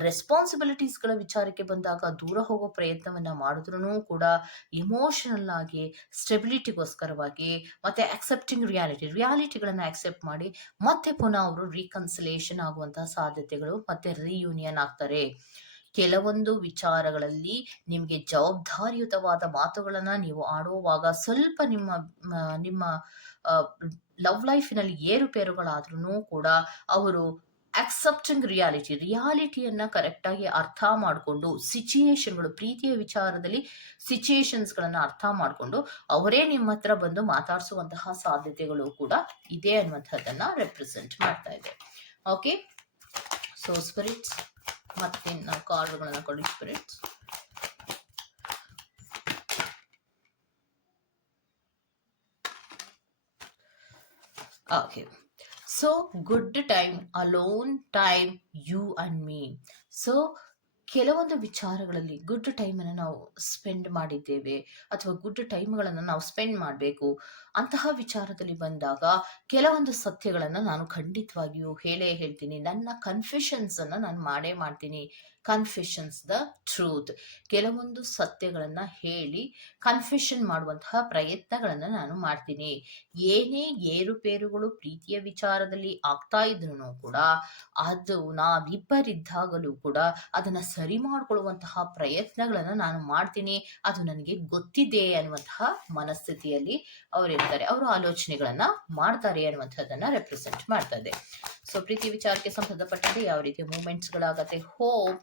S1: ರೆಸ್ಪಾನ್ಸಿಬಿಲಿಟೀಸ್ಗಳ ವಿಚಾರಕ್ಕೆ ಬಂದಾಗ ದೂರ ಹೋಗೋ ಪ್ರಯತ್ನವನ್ನ ಮಾಡಿದ್ರು ಕೂಡ ಇಮೋಷನಲ್ ಆಗಿ ಸ್ಟೆಬಿಲಿಟಿಗೋಸ್ಕರವಾಗಿ ಮತ್ತೆ ಅಕ್ಸೆಪ್ಟಿಂಗ್ ರಿಯಾಲಿಟಿ ರಿಯಾಲಿಟಿಗಳನ್ನ ಅಕ್ಸೆಪ್ಟ್ ಮಾಡಿ ಮತ್ತೆ ಪುನಃ ಅವರು ರೀಕನ್ಸಿಲೇಷನ್ ಆಗುವಂತಹ ಸಾಧ್ಯತೆಗಳು ಮತ್ತೆ ರೀಯೂನಿಯನ್ ಆಗ್ತಾರೆ. ಕೆಲವೊಂದು ವಿಚಾರಗಳಲ್ಲಿ ನಿಮಗೆ ಜವಾಬ್ದಾರಿಯುತವಾದ ಮಾತುಗಳನ್ನು ನೀವು ಆಡುವಾಗ ಸ್ವಲ್ಪ ನಿಮ್ಮ ನಿಮ್ಮ ಲವ್ ಲೈಫಿನಲ್ಲಿ ಏರುಪೇರುಗಳಾದ್ರೂ ಕೂಡ ಅವರು ಅಕ್ಸೆಪ್ಟಿಂಗ್ ರಿಯಾಲಿಟಿ ರಿಯಾಲಿಟಿಯನ್ನ ಕರೆಕ್ಟಾಗಿ ಅರ್ಥ ಮಾಡಿಕೊಂಡು ಸಿಚುಯೇಷನ್ಗಳು ಪ್ರೀತಿಯ ವಿಚಾರದಲ್ಲಿ ಸಿಚುಯೇಷನ್ಸ್ಗಳನ್ನ ಅರ್ಥ ಮಾಡಿಕೊಂಡು ಅವರೇ ನಿಮ್ಮ ಹತ್ರ ಬಂದು ಮಾತಾಡಿಸುವಂತಹ ಸಾಧ್ಯತೆಗಳು ಕೂಡ ಇದೆ ಅನ್ನುವಂಥದ್ದನ್ನ ರೆಪ್ರೆಸೆಂಟ್ ಮಾಡ್ತಾ ಇದೆ. ಓಕೆ ಸೊ ಸ್ಪಿರಿಟ್ಸ್ ಮತ್ತೆ ನಾವು ಕಾರ್ಡ್ಗಳನ್ನ ಕೊಡಿ spirits okay so good time alone time you and me so ಕೆಲವೊಂದು ವಿಚಾರಗಳಲ್ಲಿ ಗುಡ್ ಟೈಮನ್ನು ನಾವು ಸ್ಪೆಂಡ್ ಮಾಡಿದ್ದೇವೆ ಅಥವಾ ಗುಡ್ ಟೈಮ್ಗಳನ್ನು ನಾವು ಸ್ಪೆಂಡ್ ಮಾಡಬೇಕು ಅಂತಹ ವಿಚಾರದಲ್ಲಿ ಬಂದಾಗ ಕೆಲವೊಂದು ಸತ್ಯಗಳನ್ನು ನಾನು ಖಂಡಿತವಾಗಿಯೂ ಹೇಳೇ ಹೇಳ್ತೀನಿ. ನನ್ನ ಕನ್ಫ್ಯೂಷನ್ಸ್ ಅನ್ನು ನಾನು ಮಾಡೇ ಮಾಡ್ತೀನಿ. ಕನ್ಫೆಷನ್ಸ್ ದ ಟ್ರೂತ್ ಕೆಲವೊಂದು ಸತ್ಯಗಳನ್ನು ಹೇಳಿ ಕನ್ಫ್ಯೂಷನ್ ಮಾಡುವಂತಹ ಪ್ರಯತ್ನಗಳನ್ನು ನಾನು ಮಾಡ್ತೀನಿ. ಏನೇ ಏರುಪೇರುಗಳು ಪ್ರೀತಿಯ ವಿಚಾರದಲ್ಲಿ ಆಗ್ತಾ ಇದ್ರು ಕೂಡ ಅದು ನಾವಿಬ್ಬರಿದ್ದಾಗಲೂ ಕೂಡ ಅದನ್ನು ಸರಿ ಮಾಡಿಕೊಳ್ಳುವಂತಹ ಪ್ರಯತ್ನಗಳನ್ನು ನಾನು ಮಾಡ್ತೀನಿ. ಅದು ನನಗೆ ಗೊತ್ತಿದೆ ಅನ್ನುವಂತಹ ಮನಸ್ಥಿತಿಯಲ್ಲಿ ಅವರಿರ್ತಾರೆ ಅವರು ಆಲೋಚನೆಗಳನ್ನು ಮಾಡ್ತಾರೆ ಅನ್ನುವಂಥದ್ದನ್ನು ರೆಪ್ರೆಸೆಂಟ್ ಮಾಡ್ತದೆ ಸೊ ಪ್ರೀತಿ ವಿಚಾರಕ್ಕೆ ಸಂಬಂಧಪಟ್ಟಂತೆ ಯಾವ ರೀತಿಯ ಮೂಮೆಂಟ್ಸ್ಗಳಾಗತ್ತೆ ಹೋಪ್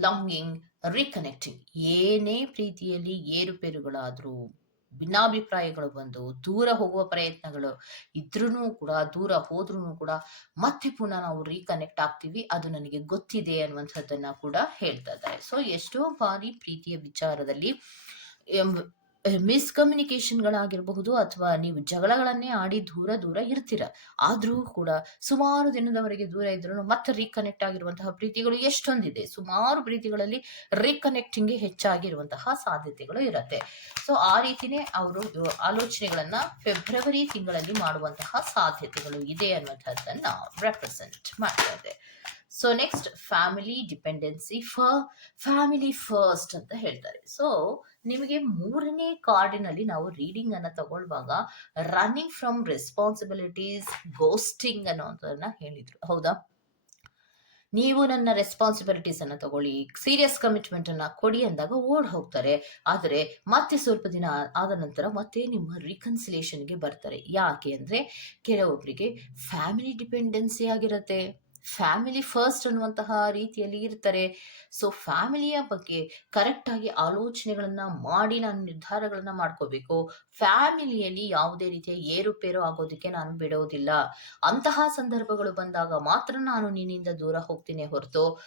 S1: ಲಾಂಗಿಂಗ್ ರೀಕನೆಕ್ಟಿಂಗ್ ಏನೇ ಪ್ರೀತಿಯಲ್ಲಿ ಏರುಪೇರುಗಳಾದರೂ ಭಿನ್ನಾಭಿಪ್ರಾಯಗಳು ಬಂದು, ದೂರ ಹೋಗುವ ಪ್ರಯತ್ನಗಳು ಇದ್ರೂ ಕೂಡ, ದೂರ ಹೋದ್ರೂ ಕೂಡ, ಮತ್ತೆ ಪುನಃ ನಾವು ರೀಕನೆಕ್ಟ್ ಆಗ್ತೀವಿ. ಅದು ನನಗೆ ಗೊತ್ತಿದೆ ಅನ್ನುವಂಥದ್ದನ್ನ ಕೂಡ ಹೇಳ್ತಾ ಇದ್ದಾರೆ. ಸೊ ಎಷ್ಟೋ ಬಾರಿ ಪ್ರೀತಿಯ ವಿಚಾರದಲ್ಲಿ ಮಿಸ್ಕಮ್ಯುನಿಕೇಶನ್ಗಳಾಗಿರಬಹುದು ಅಥವಾ ನೀವು ಜಗಳಗಳನ್ನೇ ಆಡಿ ದೂರ ದೂರ ಇರ್ತೀರ, ಆದರೂ ಕೂಡ ಸುಮಾರು ದಿನದವರೆಗೆ ದೂರ ಇದ್ರೂ ಮತ್ತೆ ರೀಕನೆಕ್ಟ್ ಆಗಿರುವಂತಹ ಪ್ರೀತಿಗಳು ಎಷ್ಟೊಂದಿದೆ. ಸುಮಾರು ಪ್ರೀತಿಗಳಲ್ಲಿ ರೀಕನೆಕ್ಟಿಂಗ್ ಹೆಚ್ಚಾಗಿರುವಂತಹ ಸಾಧ್ಯತೆಗಳು ಇರುತ್ತೆ. ಸೊ ಆ ರೀತಿನೇ ಅವರು ಆಲೋಚನೆಗಳನ್ನ ಫೆಬ್ರವರಿ ತಿಂಗಳಲ್ಲಿ ಮಾಡುವಂತಹ ಸಾಧ್ಯತೆಗಳು ಇದೆ ಅನ್ನುವಂಥದ್ದನ್ನ ರೆಪ್ರೆಸೆಂಟ್ ಮಾಡ್ತಾ ಇದೆ. ಸೊ ನೆಕ್ಸ್ಟ್ ಫ್ಯಾಮಿಲಿ ಡಿಪೆಂಡೆನ್ಸಿ ಫ ಫ್ಯಾಮಿಲಿ ಫಸ್ಟ್ ಅಂತ ಹೇಳ್ತಾರೆ. ಸೊ ನಿಮಗೆ ಮೂರನೇ ಕಾರ್ಡಿನಲ್ಲಿ ನಾವು ರೀಡಿಂಗ್ ಅನ್ನ ತಗೊಳ್ಳುವಾಗ ರನ್ನಿಂಗ್ ಫ್ರಮ್ ರೆಸ್ಪಾನ್ಸಿಬಿಲಿಟೀಸ್ ಗೋಸ್ಟಿಂಗ್ ಅನ್ನೋದನ್ನ ಹೇಳಿದ್ರು. ಹೌದಾ? ನೀವು ನನ್ನ ರೆಸ್ಪಾನ್ಸಿಬಿಲಿಟೀಸ್ ಅನ್ನ ತಗೊಳ್ಳಿ ಸೀರಿಯಸ್ ಕಮಿಟ್ಮೆಂಟ್ ಅನ್ನ ಕೊಡಿ ಅಂದಾಗ ಓಡ್ ಹೋಗ್ತಾರೆ. ಆದರೆ ಮತ್ತೆ ಸ್ವಲ್ಪ ದಿನ ಆದ ನಂತರ ಮತ್ತೆ ನಿಮ್ಮ ರಿಕನ್ಸಿಲೇಷನ್ಗೆ ಬರ್ತಾರೆ. ಯಾಕೆ ಅಂದ್ರೆ ಕೆಲವೊಬ್ಬರಿಗೆ ಫ್ಯಾಮಿಲಿ ಡಿಪೆಂಡೆನ್ಸಿ ಆಗಿರುತ್ತೆ. ಫ್ಯಾಮಿಲಿ ಫಸ್ಟ್ ಅನ್ನುವಂತಹ ರೀತಿಯಲ್ಲಿ ಇರ್ತಾರೆ. ಸೊ, ಫ್ಯಾಮಿಲಿಯ ಬಗ್ಗೆ ಕರೆಕ್ಟ್ ಆಗಿ ಆಲೋಚನೆಗಳನ್ನ ಮಾಡಿ ನಾನು ನಿರ್ಧಾರಗಳನ್ನ ಮಾಡ್ಕೋಬೇಕು. ಫ್ಯಾಮಿಲಿಯಲ್ಲಿ ಯಾವುದೇ ರೀತಿಯ ಏರುಪೇರು ಆಗೋದಕ್ಕೆ ನಾನು ಬಿಡೋದಿಲ್ಲ. ಅಂತಹ ಸಂದರ್ಭಗಳು ಬಂದಾಗ ಮಾತ್ರ ನಾನು ನಿನ್ನಿಂದ ದೂರ ಹೋಗ್ತೀನಿ ಹೊರತು.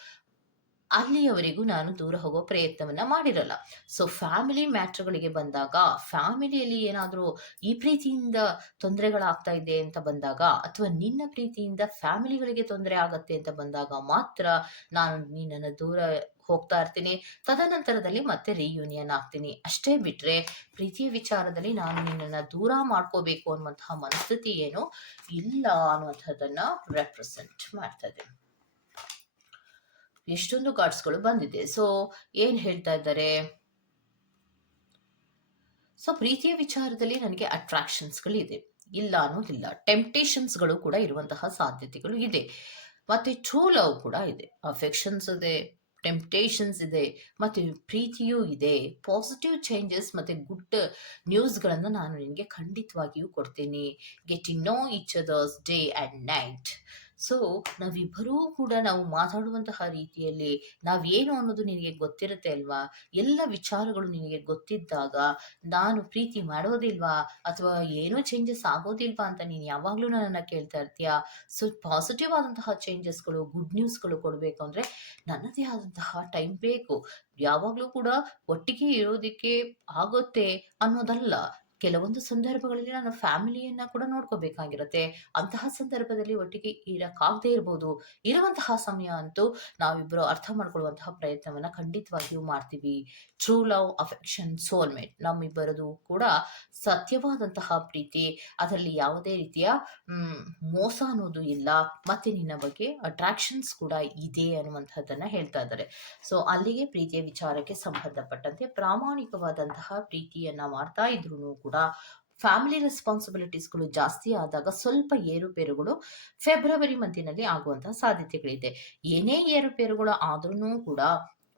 S1: ಅಲ್ಲಿಯವರೆಗೂ ನಾನು ದೂರ ಹೋಗೋ ಪ್ರಯತ್ನವನ್ನ ಮಾಡಿರಲ್ಲ. ಸೊ ಫ್ಯಾಮಿಲಿ ಮ್ಯಾಟ್ರ್ಗಳಿಗೆ ಬಂದಾಗ ಫ್ಯಾಮಿಲಿಯಲ್ಲಿ ಏನಾದರೂ ಈ ಪ್ರೀತಿಯಿಂದ ತೊಂದರೆಗಳಾಗ್ತಾ ಇದೆ ಅಂತ ಬಂದಾಗ, ಅಥವಾ ನಿನ್ನ ಪ್ರೀತಿಯಿಂದ ಫ್ಯಾಮಿಲಿಗಳಿಗೆ ತೊಂದರೆ ಆಗತ್ತೆ ಅಂತ ಬಂದಾಗ ಮಾತ್ರ ನಾನು ನಿನ್ನನ್ನು ದೂರ ಹೋಗ್ತಾ ಇರ್ತೀನಿ. ತದನಂತರದಲ್ಲಿ ಮತ್ತೆ ರೀಯೂನಿಯನ್ ಆಗ್ತೀನಿ. ಅಷ್ಟೇ ಬಿಟ್ರೆ ಪ್ರೀತಿಯ ವಿಚಾರದಲ್ಲಿ ನಾನು ನಿನ್ನನ್ನು ದೂರ ಮಾಡ್ಕೋಬೇಕು ಅನ್ನುವಂತಹ ಮನಸ್ಥಿತಿ ಏನು ಇಲ್ಲ ಅನ್ನುವಂಥದ್ದನ್ನ ರೆಪ್ರೆಸೆಂಟ್ ಮಾಡ್ತದೆ ಎಷ್ಟೊಂದು ಕಾರ್ಡ್ಸ್ಗಳು ಬಂದಿದೆ. ಸೊ ಏನ್ ಹೇಳ್ತಾ ಇದ್ದಾರೆ? ಸೊ ಪ್ರೀತಿಯ ವಿಚಾರದಲ್ಲಿ ನನಗೆ ಅಟ್ರಾಕ್ಷನ್ಸ್ಗಳಿದೆ ಇಲ್ಲ ಅನ್ನೋದಿಲ್ಲ. ಟೆಂಪ್ಟೇಷನ್ಸ್ಗಳು ಕೂಡ ಇರುವಂತಹ ಸಾಧ್ಯತೆಗಳು ಇದೆ. ಮತ್ತೆ ಟ್ರೂ ಲವ್ ಕೂಡ ಇದೆ. ಅಫೆಕ್ಷನ್ಸ್ ಇದೆ ಟೆಂಪ್ಟೇಷನ್ಸ್ ಇದೆ, ಮತ್ತೆ ಪ್ರೀತಿಯೂ ಇದೆ. ಪಾಸಿಟಿವ್ ಚೇಂಜಸ್ ಮತ್ತೆ ಗುಡ್ ನ್ಯೂಸ್ಗಳನ್ನು ನಾನು ನಿಮಗೆ ಖಂಡಿತವಾಗಿಯೂ ಕೊಡ್ತೀನಿ. Getting know each others day and night so ನಾವಿಬ್ಬರೂ ಕೂಡ ನಾವು ಮಾತಾಡುವಂತಹ ರೀತಿಯಲ್ಲಿ ನಾವೇನು ಅನ್ನೋದು ನಿನಗೆ ಗೊತ್ತಿರುತ್ತೆ ಅಲ್ವಾ? ಎಲ್ಲ ವಿಚಾರಗಳು ನಿನಗೆ ಗೊತ್ತಿದ್ದಾಗ ನಾನು ಪ್ರೀತಿ ಮಾಡೋದಿಲ್ವಾ? ಅಥವಾ ಏನೋ ಚೇಂಜಸ್ ಆಗೋದಿಲ್ವಾ ಅಂತ ನೀನು ಯಾವಾಗಲೂ ನನ್ನನ್ನು ಕೇಳ್ತಾ ಇರ್ತೀಯ? ಸೊ ಪಾಸಿಟಿವ್ ಆದಂತಹ ಚೇಂಜಸ್ಗಳು ಗುಡ್ ನ್ಯೂಸ್ಗಳು ಕೊಡಬೇಕು ಅಂದ್ರೆ ನನ್ನದೇ ಆದಂತಹ ಟೈಮ್ ಬೇಕು. ಯಾವಾಗಲೂ ಕೂಡ ಒಟ್ಟಿಗೆ ಇರೋದಕ್ಕೆ ಆಗುತ್ತೆ ಅನ್ನೋದಲ್ಲ. ಕೆಲವೊಂದು ಸಂದರ್ಭಗಳಲ್ಲಿ ನಾನು ಫ್ಯಾಮಿಲಿಯನ್ನ ಕೂಡ ನೋಡ್ಕೋಬೇಕಾಗಿರುತ್ತೆ. ಅಂತಹ ಸಂದರ್ಭದಲ್ಲಿ ಒಟ್ಟಿಗೆ ಇರಕ್ಕಾಗದೇ ಇರ್ಬೋದು. ಇರುವಂತಹ ಸಮಯ ಅಂತೂ ನಾವಿಬ್ಬರು ಅರ್ಥ ಮಾಡ್ಕೊಳ್ಳುವಂತಹ ಪ್ರಯತ್ನವನ್ನ ಖಂಡಿತವಾಗಿಯೂ ಮಾಡ್ತೀವಿ. ಟ್ರೂ ಲವ್ ಅಫೆಕ್ಷನ್ ಸೋಲ್ಮೇಟ್ ನಮ್ಮಿಬ್ಬರದು ಕೂಡ ಸತ್ಯವಾದಂತಹ ಪ್ರೀತಿ. ಅದರಲ್ಲಿ ಯಾವುದೇ ರೀತಿಯ ಮೋಸ ಅನ್ನೋದು ಇಲ್ಲ. ಮತ್ತೆ ನಿನ್ನ ಬಗ್ಗೆ ಅಟ್ರಾಕ್ಷನ್ಸ್ ಕೂಡ ಇದೆ ಅನ್ನುವಂಥದ್ದನ್ನು ಹೇಳ್ತಾ ಇದ್ದಾರೆ. ಸೊ ಅಲ್ಲಿಗೆ ಪ್ರೀತಿಯ ವಿಚಾರಕ್ಕೆ ಸಂಬಂಧಪಟ್ಟಂತೆ ಪ್ರಾಮಾಣಿಕವಾದಂತಹ ಪ್ರೀತಿಯನ್ನ ಮಾಡ್ತಾ ಇದ್ರು ಕೂಡ ಫ್ಯಾಮಿಲಿ ರೆಸ್ಪಾನ್ಸಿಬಿಲಿಟೀಸ್ಗಳು ಜಾಸ್ತಿ ಆದಾಗ ಸ್ವಲ್ಪ ಏರುಪೇರುಗಳು ಫೆಬ್ರವರಿ ಮಧ್ಯದಲ್ಲಿ ಆಗುವಂತಹ ಸಾಧ್ಯತೆಗಳಿದೆ. ಏನೇ ಏರುಪೇರುಗಳು ಆದ್ರೂ ಕೂಡ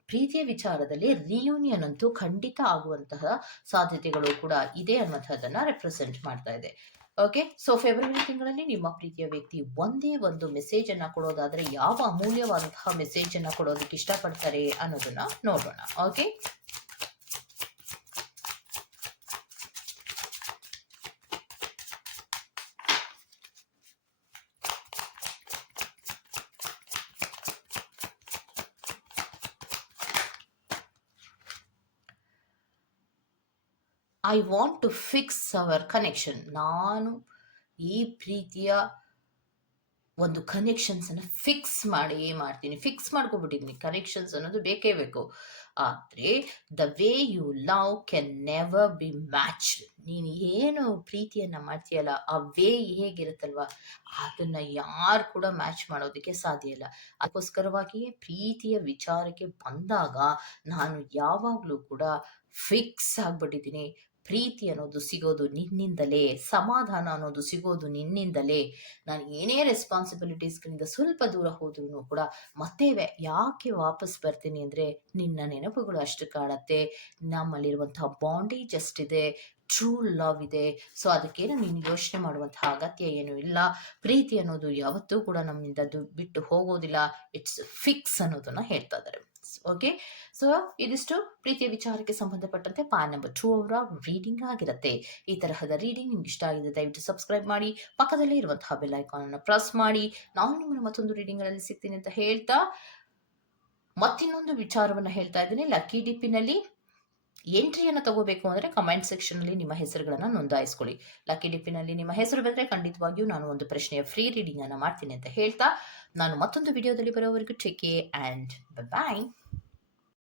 S1: ಪ್ರೀತಿಯ ವಿಚಾರದಲ್ಲಿ ರಿಯೂನಿಯನ್ ಅಂತೂ ಖಂಡಿತ ಆಗುವಂತಹ ಸಾಧ್ಯತೆಗಳು ಕೂಡ ಇದೆ ಅನ್ನೋದನ್ನ ರೆಪ್ರೆಸೆಂಟ್ ಮಾಡ್ತಾ ಇದೆ. ಓಕೆ ಸೊ ಫೆಬ್ರವರಿ ತಿಂಗಳಲ್ಲಿ ನಿಮ್ಮ ಪ್ರೀತಿಯ ವ್ಯಕ್ತಿ ಒಂದೇ ಒಂದು ಮೆಸೇಜ್ ಅನ್ನ ಕೊಡೋದಾದ್ರೆ ಯಾವ ಅಮೂಲ್ಯವಾದಂತಹ ಮೆಸೇಜ್ ಅನ್ನ ಕೊಡೋದಕ್ಕೆ ಇಷ್ಟಪಡ್ತಾರೆ ಅನ್ನೋದನ್ನ ನೋಡೋಣ. Okay I want to fix our connection ನಾನು ಈ ಪ್ರೀತಿಯ ಒಂದು ಕನೆಕ್ಷನ್ಸ್ ಅನ್ನ ಫಿಕ್ಸ್ ಮಾಡಿ ಮಾಡ್ತೀನಿ. ಫಿಕ್ಸ್ ಮಾಡ್ಕೊಬಿಟ್ಟಿದ್ದೀನಿ ಕನೆಕ್ಷನ್ಸ್ ಅನ್ನೋದು ಬೇಕೇ ಬೇಕು. ಆದರೆ the way you love can never be match ನೀನು ಏನು ಪ್ರೀತಿಯನ್ನು ಮಾಡ್ತೀಯಲ್ಲ, ಆ ವೇ ಹೇಗಿರುತ್ತಲ್ವಾ, ಅದನ್ನ ಯಾರು ಕೂಡ ಮ್ಯಾಚ್ ಮಾಡೋದಕ್ಕೆ ಸಾಧ್ಯ ಇಲ್ಲ. ಅದಕ್ಕೋಸ್ಕರವಾಗಿಯೇ ಪ್ರೀತಿಯ ವಿಚಾರಕ್ಕೆ ಬಂದಾಗ ನಾನು ಯಾವಾಗಲೂ ಕೂಡ ಫಿಕ್ಸ್ ಆಗ್ಬಿಟ್ಟಿದ್ದೀನಿ ಪ್ರೀತಿ ಅನ್ನೋದು ಸಿಗೋದು ನಿನ್ನಿಂದಲೇ, ಸಮಾಧಾನ ಅನ್ನೋದು ಸಿಗೋದು ನಿನ್ನಿಂದಲೇ. ನಾನು ಏನೇ ರೆಸ್ಪಾನ್ಸಿಬಿಲಿಟೀಸ್ಗಳಿಂದ ಸ್ವಲ್ಪ ದೂರ ಹೋದ್ರೂ ಕೂಡ ಮತ್ತೆ ಯಾಕೆ ವಾಪಸ್ ಬರ್ತೀನಿ ಅಂದರೆ ನಿನ್ನ ನೆನಪುಗಳು ಅಷ್ಟು ಕಾಡತ್ತೆ ನಮ್ಮಲ್ಲಿರುವಂತಹ ಬಾಂಡೇಜ್ ಅಷ್ಟಿದೆ. ಟ್ರೂ ಲವ್ ಇದೆ. ಸೊ ಅದಕ್ಕೇನು ನೀನು ಯೋಚನೆ ಮಾಡುವಂತಹ ಅಗತ್ಯ ಏನೂ ಇಲ್ಲ. ಪ್ರೀತಿ ಅನ್ನೋದು ಯಾವತ್ತೂ ಕೂಡ ನಮ್ಮಿಂದ ಬಿಟ್ಟು ಹೋಗೋದಿಲ್ಲ. ಇಟ್ಸ್ ಫಿಕ್ಸ್ ಅನ್ನೋದನ್ನ ಹೇಳ್ತಾ ಇದ್ದಾರೆ. ಓಕೆ ಸೊ ಇದಿಷ್ಟು ಪ್ರೀತಿಯ ವಿಚಾರಕ್ಕೆ ಸಂಬಂಧಪಟ್ಟಂತೆ ಪಾನ್ ನಂಬರ್ ಟೂ ಅವರ ರೀಡಿಂಗ್ ಆಗಿರುತ್ತೆ. ಈ ತರಹದ ರೀಡಿಂಗ್ ನಿಮ್ಗೆ ಇಷ್ಟ ಆಗಿದೆ ದಯವಿಟ್ಟು ಸಬ್ಸ್ಕ್ರೈಬ್ ಮಾಡಿ. ಪಕ್ಕದಲ್ಲೇ ಇರುವಂತಹ ಬೆಲ್ ಐಕಾನ್ ಅನ್ನು ಪ್ರೆಸ್ ಮಾಡಿ. ನಾನು ನಿಮ್ಮನ್ನು ಮತ್ತೊಂದು ರೀಡಿಂಗ್ಗಳಲ್ಲಿ ಸಿಗ್ತೀನಿ ಅಂತ ಹೇಳ್ತಾ ಮತ್ತಿನ್ನೊಂದು ವಿಚಾರವನ್ನು ಹೇಳ್ತಾ ಇದ್ದೀನಿ. ಲಕ್ಕಿ ಡಿಪ್ಪಿನಲ್ಲಿ ಎಂಟ್ರಿಯನ್ನು ತಗೋಬೇಕು ಅಂದರೆ ಕಮೆಂಟ್ ಸೆಕ್ಷನಲ್ಲಿ ನಿಮ್ಮ ಹೆಸರುಗಳನ್ನು ನೋಂದಾಯಿಸ್ಕೊಳ್ಳಿ. ಲಕ್ಕಿ ಡಿಪ್ಪಿನಲ್ಲಿ ನಿಮ್ಮ ಹೆಸರು ಬಂದರೆ ಖಂಡಿತವಾಗಿಯೂ ನಾನು ಒಂದು ಪ್ರಶ್ನೆಯ ಫ್ರೀ ರೀಡಿಂಗನ್ನು ಮಾಡ್ತೀನಿ ಅಂತ ಹೇಳ್ತಾ, ನಾನು ಮತ್ತೊಂದು ವಿಡಿಯೋದಲ್ಲಿ ಬರೋವರೆಗೂ ಟೇಕ್ ಕೇರ್ ಆ್ಯಂಡ್ ಬಾಯ್